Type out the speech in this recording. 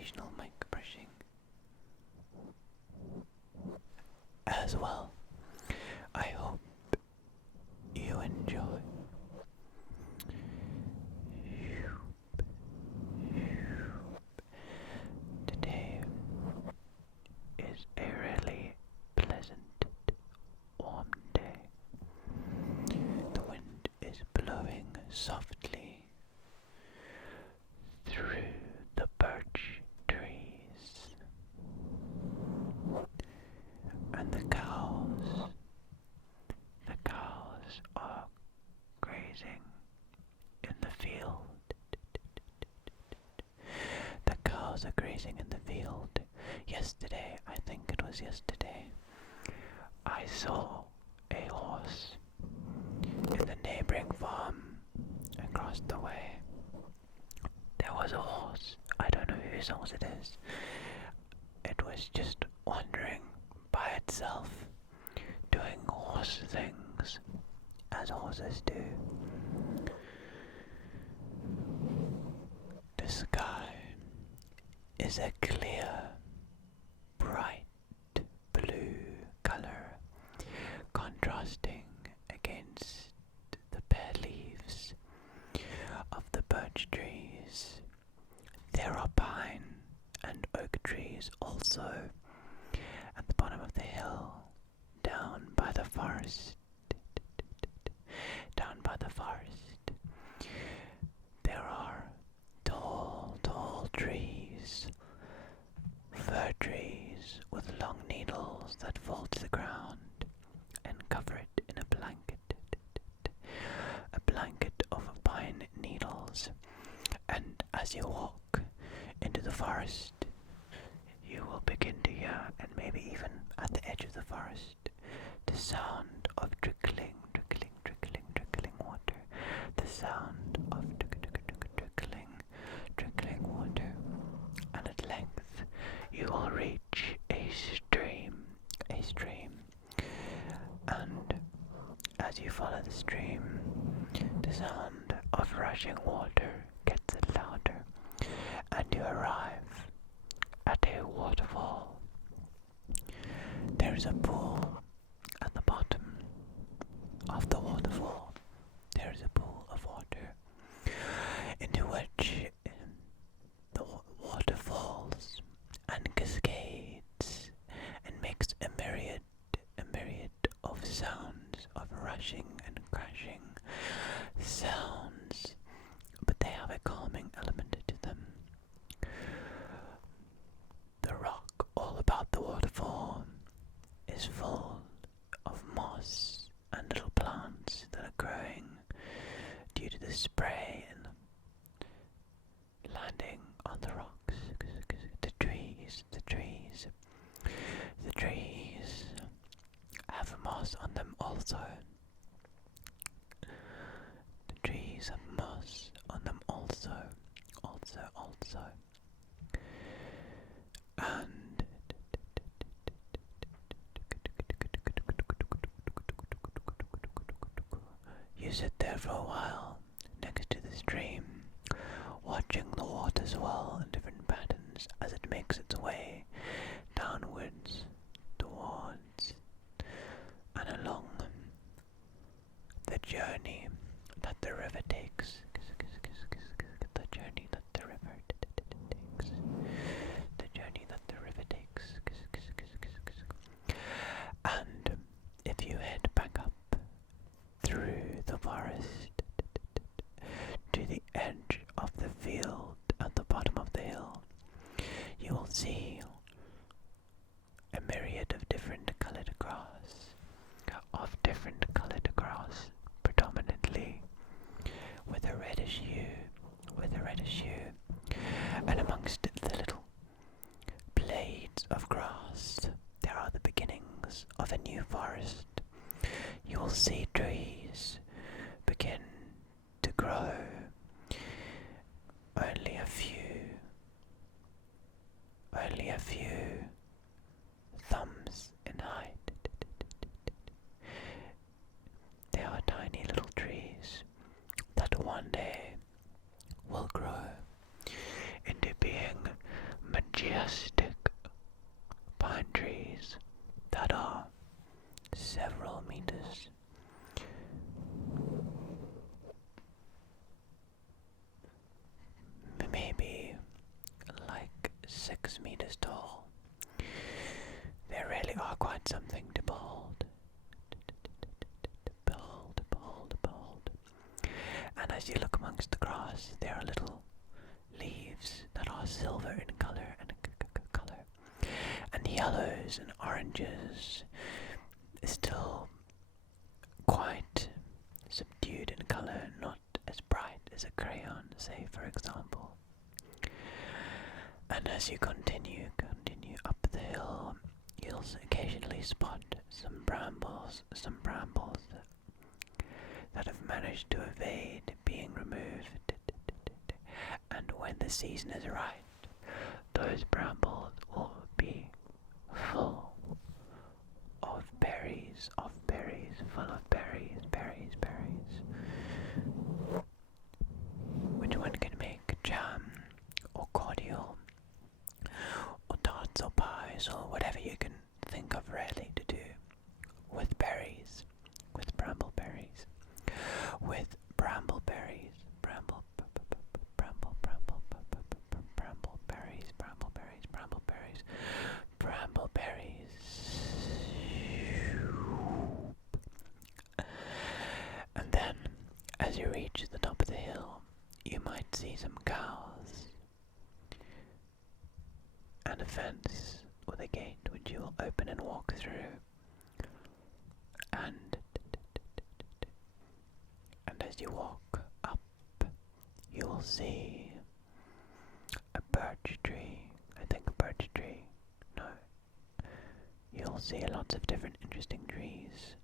occasional mic brushing as well. I hope you enjoy. Today is a really pleasant, warm day. The wind is blowing softly through the birch trees, and the cows are grazing in the field. The cows are grazing in the field. Yesterday, I think it was yesterday, I saw a horse in the neighboring farm across the way. There was a horse. I don't know whose horse it is. It was just wandering by itself, doing horse things as horses do. The sky is a clear, bright blue color, contrasting against the bare leaves of the birch trees. There are pine and oak trees also at the bottom of the hill, down by the forest. Down by the forest, there are tall trees, fir trees with long needles that fall to the ground and cover it in a blanket of pine needles. And as you walk into the forest, you will begin to hear, and maybe even at the edge of the forest, the sound of trickling water. The sound of trickling water. And at length you will reach a stream. And as you follow the stream, the sound of rushing water gets louder, and you arrive at a waterfall. There is a pool at the bottom of the waterfall. There is a pool of water into which the water falls and cascades and makes a myriad of sounds, of rushing and crashing sounds, but they have a calming element to them. The rock all about the waterfall is full of moss and little plants that are growing due to the spray and landing on the rocks. The trees have moss on them also. The trees have moss on them also. And you sit there for a while next to the stream, watching the water swirl in different patterns as it makes its way downwards towards and along the journey that the river takes. And if you head back up through the forest to the edge of the field at the bottom of the hill, you will see a myriad of different colored grass, predominantly with a reddish hue, and amongst the little blades of grass, there are the beginnings of a new forest. You will see trees begin to grow, only a few thumbs in height. They are tiny little trees that one day will grow into being 6 meters tall. They really are quite something to behold. Behold, behold, behold. And as you look amongst the grass, there are little leaves that are silver in colour and yellows and oranges, still quite subdued in colour, not as bright as a crayon, say for example. And as you continue up the hill, you'll occasionally spot some brambles that have managed to evade being removed. And when the season is right, those brambles will be full of berries, full of berries, which one can make jam, or cordial, or tarts, or pies, or whatever you can think of really to do with berries, with bramble berries, with bramble berries, bramble berries, bramble berries. And then, as you reach the top of the hill, you might see some cows and a fence with a gate which you will open and walk through. And as you walk up, you will see a birch tree. I think a birch tree. No. You'll see lots of different interesting trees